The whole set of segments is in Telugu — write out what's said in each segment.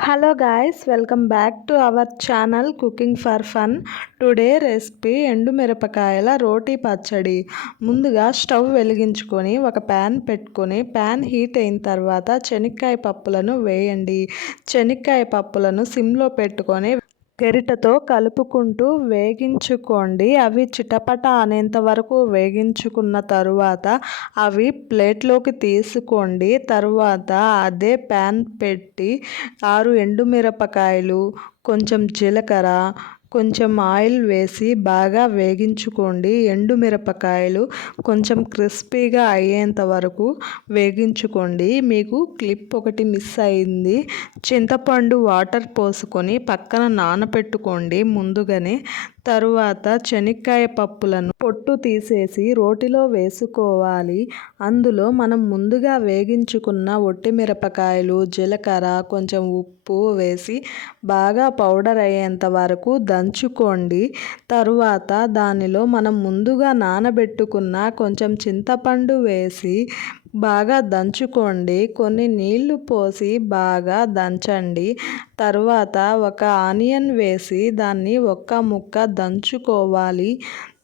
Hello guys, welcome back to our channel cooking for fun. Today recipe ఎండుమిరపకాయల రోటీ పచ్చడి. ముందుగా స్టవ్ వెలిగించుకొని ఒక ప్యాన్ పెట్టుకొని ప్యాన్ హీట్ అయిన తర్వాత శనక్కాయ పప్పులను వేయండి. శనక్కాయ పప్పులను సిమ్లో పెట్టుకొని గరిటతో కలుపుకుంటూ వేగించుకోండి. అవి చిటపట అనేంత వరకు వేగించుకున్న తరువాత అవి ప్లేట్లోకి తీసుకోండి. తరువాత అదే ప్యాన్ పెట్టి 6 ఎండుమిరపకాయలు, కొంచెం జీలకర్ర, కొంచెం ఆయిల్ వేసి బాగా వేగించుకోండి. ఎండుమిరపకాయలు కొంచెం క్రిస్పీగా అయ్యేంత వరకు వేగించుకోండి. మీకు క్లిప్ ఒకటి మిస్ అయింది. చింతపండు వాటర్ పోసుకొని పక్కన నానబెట్టుకోండి ముందుగానే. తరువాత శనక్కాయ పప్పులను పొట్టు తీసేసి రోటిలో వేసుకోవాలి. అందులో మనం ముందుగా వేగించుకున్న ఒట్టి మిరపకాయలు, జీలకర్ర, కొంచెం ఉప్పు వేసి బాగా పౌడర్ అయ్యేంత వరకు దంచుకోండి. తరువాత దానిలో మనం ముందుగా నానబెట్టుకున్న కొంచెం చింతపండు వేసి బాగా దంచుకోండి. కొన్ని నీళ్లు పోసి బాగా దంచండి. తరువాత ఒక ఆనియన్ వేసి దాన్ని ఒక్క ముక్క దంచుకోవాలి.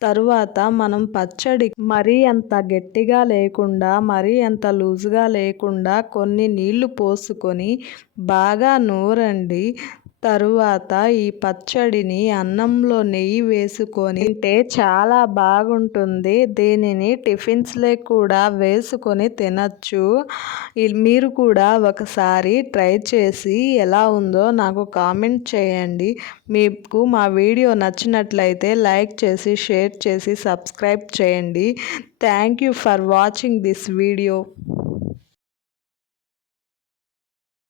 తరువాత మనం పచ్చడి మరీ అంత గట్టిగా లేకుండా మరీ అంత లూజుగా లేకుండా కొన్ని నీళ్లు పోసుకొని బాగా నూరండి. తరువాత ఈ పచ్చడిని అన్నంలో నెయ్యి వేసుకొని తింటే చాలా బాగుంటుంది. దీనిని టిఫిన్స్లో కూడా వేసుకొని తినచ్చు. మీరు కూడా ఒకసారి ట్రై చేసి ఎలా ఉందో నాకు కామెంట్ చేయండి. మీకు మా వీడియో నచ్చినట్లయితే లైక్ చేసి, షేర్ చేసి, సబ్స్క్రైబ్ చేయండి. Thank you for watching this video.